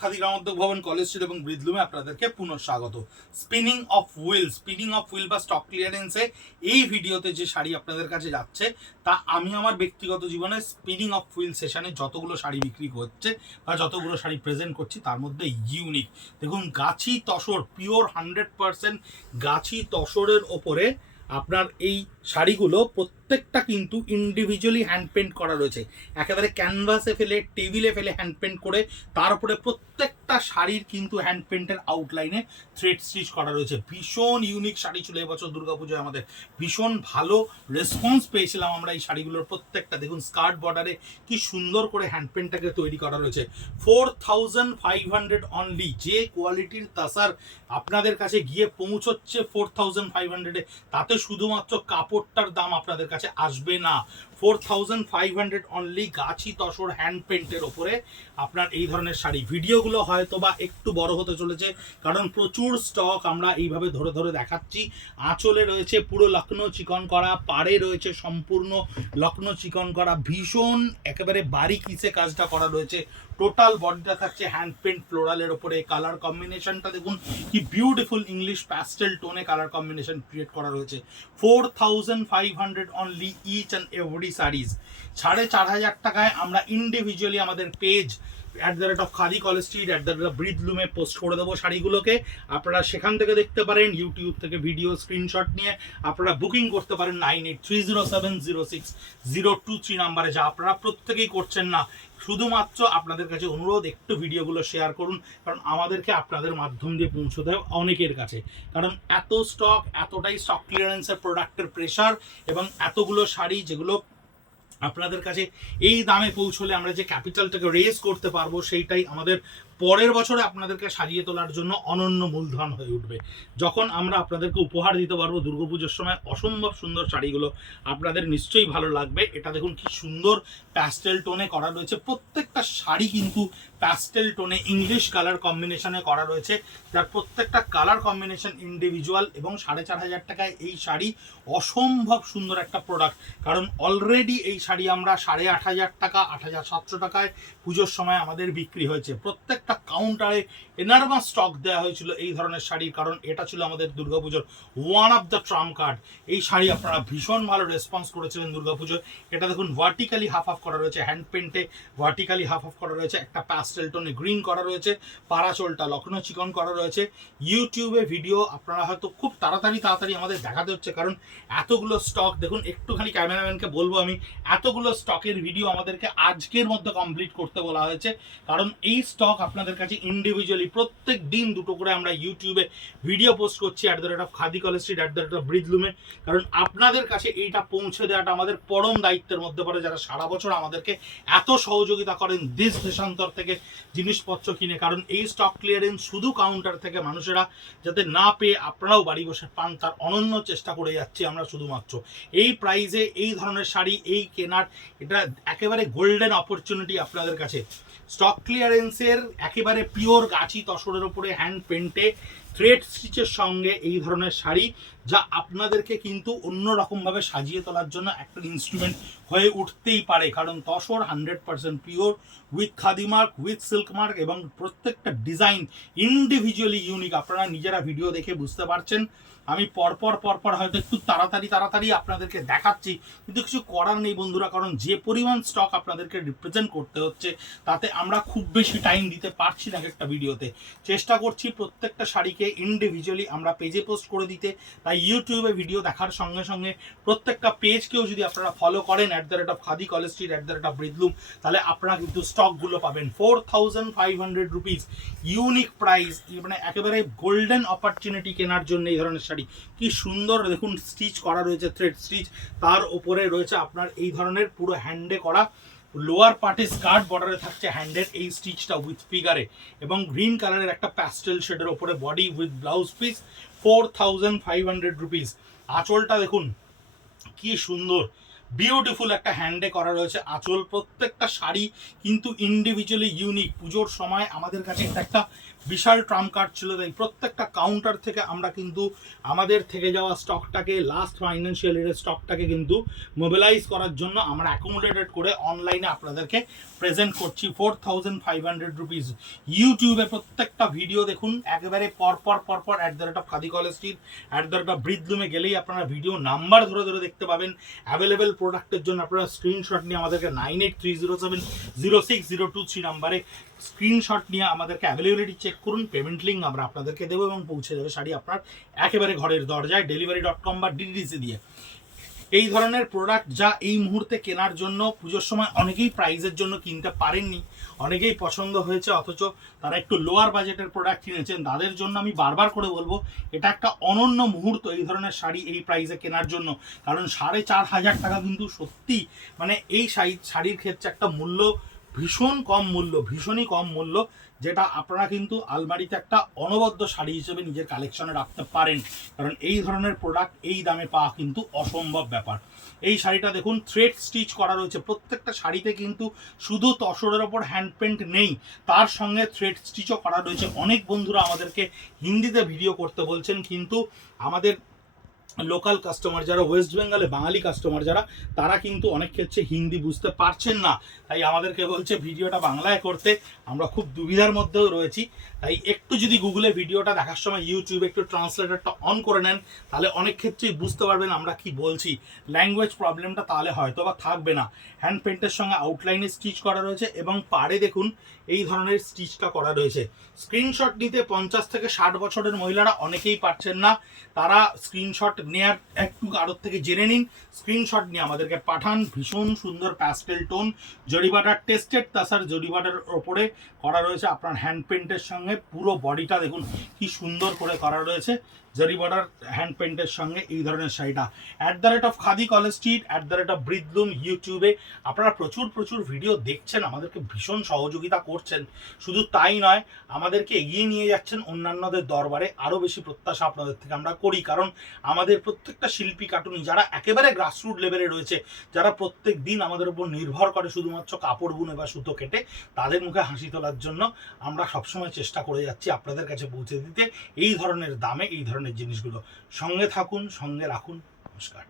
খাদি গ্রামোদ্যোগ ভবন college street এবং ব্রিদলুমে আপনাদেরকে পুনঃ স্বাগত। স্পিনিং অফ হুইল বা স্টক ক্লিয়ারেন্সে এই ভিডিওতে যে শাড়ি আপনাদের কাছে যাচ্ছে তা আমি আমার ব্যক্তিগত জীবনে স্পিনিং অফ হুইল সেশনে যতগুলো শাড়ি বিক্রি হচ্ছে বা যতগুলো শাড়ি প্রেজেন্ট করছি তার মধ্যে ইউনিক দেখুন, গাছি তসর পিওর 100% গাছি তসরের ওপরে আপনার এই শাড়িগুলো প্রত্যেকটা কিন্তু ইন্ডিভিজুয়ালি হ্যান্ড পেন্ট করা রয়েছে। একেবারে ক্যানভাসে ফেলে টেবিলে ফেলে হ্যান্ড পেন্ট করে তার উপরে প্রত্যেকটা শাড়ির কিন্তু হ্যান্ড পেন্টের আউটলাইনে থ্রেড স্টিচ করা রয়েছে। ভীষণ ইউনিক শাড়ি ছিল এবছর দুর্গাপুজোয়, আমাদের ভীষণ ভালো রেসপন্স পেয়েছিলাম আমরা এই শাড়িগুলোর প্রত্যেকটা। দেখুন স্কার্ট বর্ডারে কি সুন্দর করে হ্যান্ড পেন্টটাকে তৈরি করা রয়েছে। 4500 অনলি, যে কোয়ালিটির তাসার আপনাদের কাছে গিয়ে পৌঁছচ্ছে 4500-এ, তাতে শুধুমাত্র কাপড়টার দাম আপনাদের কাছে আসবে না। 4500 অনলি গাছি তসর হ্যান্ড পেন্টের ওপরে আপনার এই ধরনের শাড়ি। ভিডিওগুলো হয়তো বা একটু বড় হতে চলেছে কারণ প্রচুর স্টক আমরা এইভাবে ধরে ধরে দেখাচ্ছি। আঁচলে রয়েছে পুরো লখনৌ চিকন করা, পাড়ে রয়েছে সম্পূর্ণ লখনৌ চিকন করা, ভীষণ একেবারে বারিকিসে কাজটা করা রয়েছে। টোটাল বডিটা থাকছে হ্যান্ড পেন্ট ফ্লোরালের ওপরে। কালার কম্বিনেশনটা দেখুন কি beautiful English pastel টোনে colour combination create করা রয়েছে। 4500 only each and every saris. 4500 টাকায় আমরা ইন্ডিভিজুয়ালি আমাদের page @khadi college street @ব্রিদলুমে post করে দেবো শাড়িগুলোকে। আপনারা সেখান থেকে দেখতে পারেন, ইউটিউব থেকে ভিডিও স্ক্রিনশট নিয়ে আপনারা বুকিং করতে পারেন 9830706023 নাম্বারে, যা আপনারা প্রত্যেকেই করছেন না। শুধুমাত্র আপনাদের কাছে অনুরোধ, একটু ভিডিওগুলো শেয়ার করুন, কারণ আমাদেরকে আপনাদের মাধ্যম দিয়ে পৌঁছতে হবে অনেকের কাছে। কারণ এত স্টক, এতটাই স্টক ক্লিয়ারেন্সের প্রোডাক্টের প্রেশার এবং এতগুলো শাড়ি যেগুলো আপনাদের কাছে এই দামে পৌঁছলে আমরা যে ক্যাপিটালটাকে রেজ করতে পারবো সেইটাই আমাদের পরের বছরে আপনাদেরকে সাজিয়ে তোলার জন্য অনন্য মূলধন হয়ে উঠবে। যখন আমরা আপনাদেরকে উপহার দিতে পারবো দুর্গাপুজোর সময় অসম্ভব সুন্দর শাড়িগুলো, আপনাদের নিশ্চয়ই ভালো লাগবে। এটা দেখুন কি সুন্দর প্যাস্টেল টোনে করা রয়েছে, প্রত্যেকটা শাড়ি কিন্তু প্যাস্টেল টোনে ইংলিশ কালার কম্বিনেশনে করা রয়েছে, যার প্রত্যেকটা কালার কম্বিনেশন ইন্ডিভিজুয়াল। এবং 4500 টাকায় এই শাড়ি অসম্ভব সুন্দর একটা প্রোডাক্ট, কারণ অলরেডি এই শাড়ি আমরা 8500 টাকা 8700 টাকায় পুজোর সময় আমাদের বিক্রি হয়েছে। প্রত্যেকটা কাউন্টারে এনার্মাস স্টক দেওয়া হয়েছিল এই ধরনের শাড়ির, কারণ এটা ছিল আমাদের দুর্গাপুজোর one of the Trump card. এই শাড়ি আপনারা ভীষণ ভালো রেসপন্স করেছিলেন দুর্গাপুজোয়। এটা দেখুন ভার্টিক্যালি হাফ হাফ করা রয়েছে, হ্যান্ড পেন্টে ভার্টিক্যালি হাফ হাফ করা রয়েছে, একটা প্যাস্টেল টোনে গ্রিন করা রয়েছে, পারাচলটা লখনৌ চিকন করা রয়েছে। ইউটিউবে ভিডিও আপনারা হয়তো খুব তাড়াতাড়ি আমাদের দেখাতে হচ্ছে, কারণ এতগুলো স্টক দেখুন। একটুখানি ক্যামেরাম্যানকে বলবো আমি, এতগুলো স্টকের ভিডিও আমাদেরকে আজকের মধ্যে কমপ্লিট করতে বলা হয়েছে, কারণ এই স্টক আপনাদের কাছে ইন্ডিভিজুয়ালি প্রত্যেক দিন দুটো করে আমরা ইউটিউবে ভিডিও পোস্ট করছি @খাদি কলেজ স্ট্রিট @ব্রিদলুমে। কারণ আপনাদের কাছে এইটা পৌঁছে দেওয়াটা আমাদের পরম দায়িত্বের মধ্যে পড়ে, যারা সারা বছর আমাদেরকে এত সহযোগিতা করেন দেশ দেশান্তর থেকে জিনিসপত্র কিনে। কারণ এই স্টক ক্লিয়ারেন্স শুধু কাউন্টার থেকে মানুষেরা যাতে না পেয়ে আপনারাও বাড়ি বসে পান, তার অনন্য চেষ্টা করে যাচ্ছি আমরা। শুধুমাত্র এই প্রাইজে এই ধরনের শাড়ি এই কেনার এটা একেবারে গোল্ডেন অপরচুনিটি আপনাদের কাছে। স্টক ক্লিয়ারেন্সের একেবারে পিওর গাছি তসরের উপরে হ্যান্ড পেন্টে থ্রেড স্টিচের সঙ্গে এই ধরনের শাড়ি, যা আপনাদেরকে কিন্তু অন্যরকমভাবে সাজিয়ে তোলার জন্য একটা ইনস্ট্রুমেন্ট হয়ে উঠতেই পারে। কারণ tussar 100% pure, with khadi mark, with silk mark, এবং প্রত্যেকটা ডিজাইন ইন্ডিভিজুয়ালি ইউনিক। আপনারা নিজেরা ভিডিও দেখে বুঝতে পারছেন। আমি পরপর হয়তো একটু তাড়াতাড়ি আপনাদেরকে দেখাচ্ছি, কিন্তু কিছু করার নেই বন্ধুরা, কারণ যে পরিমাণ স্টক আপনাদেরকে রিপ্রেজেন্ট করতে হচ্ছে তাতে আমরা খুব বেশি টাইম দিতে পারছি না একটা ভিডিওতে। চেষ্টা করছি প্রত্যেকটা শাড়িকে ইন্ডিভিজুয়ালি আমরা পেজে পোস্ট করে দিতে। তাই ইউটিউবে ভিডিও দেখার সঙ্গে সঙ্গে প্রত্যেকটা পেজকেও যদি আপনারা ফলো করেন @খাদি কলেজ স্ট্রিট @ব্রিদলুম, তাহলে আপনারা কিন্তু স্টকগুলো পাবেন। 4500 রুপিস ইউনিক প্রাইস, মানে একেবারে গোল্ডেন অপরচুনিটি কেনার জন্য এই ধরনের শাড়ি। কি সুন্দর দেখুন স্টিচ করা রয়েছে, থ্রেড স্টিচ, তার উপরে রয়েছে আপনার এই ধরনের পুরো হ্যান্ডে করা, লোয়ার পার্টে স্কার্ট বর্ডারে থাকছে হ্যান্ডের এই স্টিচটা উইথ ফিগারে, এবং গ্রিন কালারের একটা প্যাস্টেল শেডের ওপরে body with blouse piece. 4500 rupees. আঁচলটা দেখুন কি সুন্দর, বিউটিফুল একটা হ্যান্ডে করা রয়েছে আঁচল, প্রত্যেকটা শাড়ি কিন্তু ইন্ডিভিজুয়ালি ইউনিক। পুজোর সময় আমাদের কাছে এটা একটা বিশাল ট্রাম্প কার্ড ছিল, তাই প্রত্যেকটা কাউন্টার থেকে আমরা কিন্তু আমাদের থেকে যাওয়া স্টকটাকে, লাস্ট ফাইন্যান্সিয়াল ইয়ারের স্টকটাকে কিন্তু মোবিলাইজ করার জন্য আমরা অ্যাকুমুলেটেড করে অনলাইনে আপনাদেরকে প্রেজেন্ট করছি 4500 রুপিস। ইউটিউবে প্রত্যেকটা ভিডিও দেখুন, একেবারে পরপর @খাদি কলেজ স্ট্রিট ব্রিদলুমে গেলেই আপনারা ভিডিও নাম্বার ধরে ধরে দেখতে পাবেন। অ্যাভেলেবেল প্রোডাক্টের জন্য আপনারা স্ক্রিনশট নিয়ে আমাদেরকে 9830706023 নাম্বারে স্ক্রিনশট নিয়ে আমাদেরকে অ্যাভেলেবিলিটি চেক করুন। পেমেন্ট লিঙ্ক আমরা আপনাদেরকে দেবো এবং পৌঁছে যাবে শাড়ি আপনার একেবারে ঘরের দরজায় delivery.com বা ডিটিডিসি দিয়ে। এই ধরনের প্রোডাক্ট যা এই মুহূর্তে কেনার জন্য পুজোর সময় অনেকেই প্রাইজের জন্য কিনতে পারেননি, অনেকেই পছন্দ হয়েছে অথচ তারা একটু লোয়ার বাজেটের প্রোডাক্ট কিনেছেন, তাদের জন্য আমি বারবার করে বলবো এটা একটা অনন্য মুহূর্ত এই ধরনের শাড়ি এই প্রাইসে কেনার জন্য। কারণ 4500 টাকা কিন্তু সত্যি মানে এই শাড়ির ক্ষেত্রে একটা মূল্য ভীষণই কম মূল্য, যেটা আপনারা কিন্তু আলমারিতে একটা অনবদ্য শাড়ি হিসেবে নিজের কালেকশনে রাখতে পারেন। কারণ এই ধরনের প্রোডাক্ট এই দামে পাওয়া কিন্তু অসম্ভব ব্যাপার। এই শাড়িটা দেখুন থ্রেড স্টিচ করা রয়েছে, প্রত্যেকটা শাড়িতে কিন্তু শুধু তসরের ওপর হ্যান্ড পেন্ট নেই, তার সঙ্গে থ্রেড স্টিচও করা রয়েছে। অনেক বন্ধুরা আমাদেরকে হিন্দিতে ভিডিও করতে বলছেন, কিন্তু আমাদের লোকাল কাস্টমার যারা, ওয়েস্ট বেঙ্গলে বাঙালি কাস্টমার যারা, তারা কিন্তু অনেক ক্ষেত্রে হিন্দি বুঝতে পারছেন না, তাই আমাদেরকে বলছে ভিডিওটা বাংলায় করতে। আমরা খুব দুবিধার মধ্যেও রয়েছি, তাই একটু যদি গুগলে ভিডিওটা দেখার সময় ইউটিউবে একটু ট্রান্সলেটরটা অন করে নেন, তাহলে অনেক ক্ষেত্রেই বুঝতে পারবেন আমরা কি বলছি। ল্যাঙ্গুয়েজ প্রবলেমটা তাহলে হয়তো বা থাকবে না। হ্যান্ড পেন্টের সঙ্গে আউটলাইনে স্টিচ করা রয়েছে এবং পাড়ে দেখুন এই ধরনের স্টিচটা করা রয়েছে। স্ক্রিনশট নিতে 50 থেকে 60 বছরের মহিলারা অনেকেই পারছেন না, তারা স্ক্রিনশট নেয়ার একটু কারোর থেকে জেনে নিন, স্ক্রিনশট নিয়ে আমাদেরকে পাঠান। ভীষণ সুন্দর প্যাস্টেল টোন জরিবাটার টেস্টেড তাসার জরিবাটার ওপরে করা রয়েছে আপনার হ্যান্ড পেন্টের সঙ্গে। পুরো বডিটা দেখুন কি সুন্দর করে করা রয়েছে জরিবাটার হ্যান্ড পেন্টের সঙ্গে এই ধরনের শাড়িটা। @খাদি কলেজ স্ট্রিট ব্রিদলুম ইউটিউবে আপনারা প্রচুর ভিডিও দেখছেন, আমাদেরকে ভীষণ সহযোগিতা করছেন। শুধু তাই নয়, আমাদেরকে এগিয়ে নিয়ে যাচ্ছেন অন্যান্যদের দরবারে। আরও বেশি প্রত্যাশা আপনাদের থেকে আমরা করি, কারণ আমাদের প্রত্যেকটা শিল্পী কাটুনি যারা একেবারে গ্রাসরুট লেভেলে রয়েছে, যারা প্রত্যেক দিন আমাদের উপর নির্ভর করে শুধুমাত্র কাপড় বুনে বা সুতো কেটে, তাদের মুখে হাসি তোলার জন্য আমরা সবসময় চেষ্টা করে যাচ্ছি আপনাদের কাছে পৌঁছে দিতে এই ধরনের দামে এই ধরনের জিনিসগুলো। সঙ্গে থাকুন, সঙ্গে রাখুন। নমস্কার।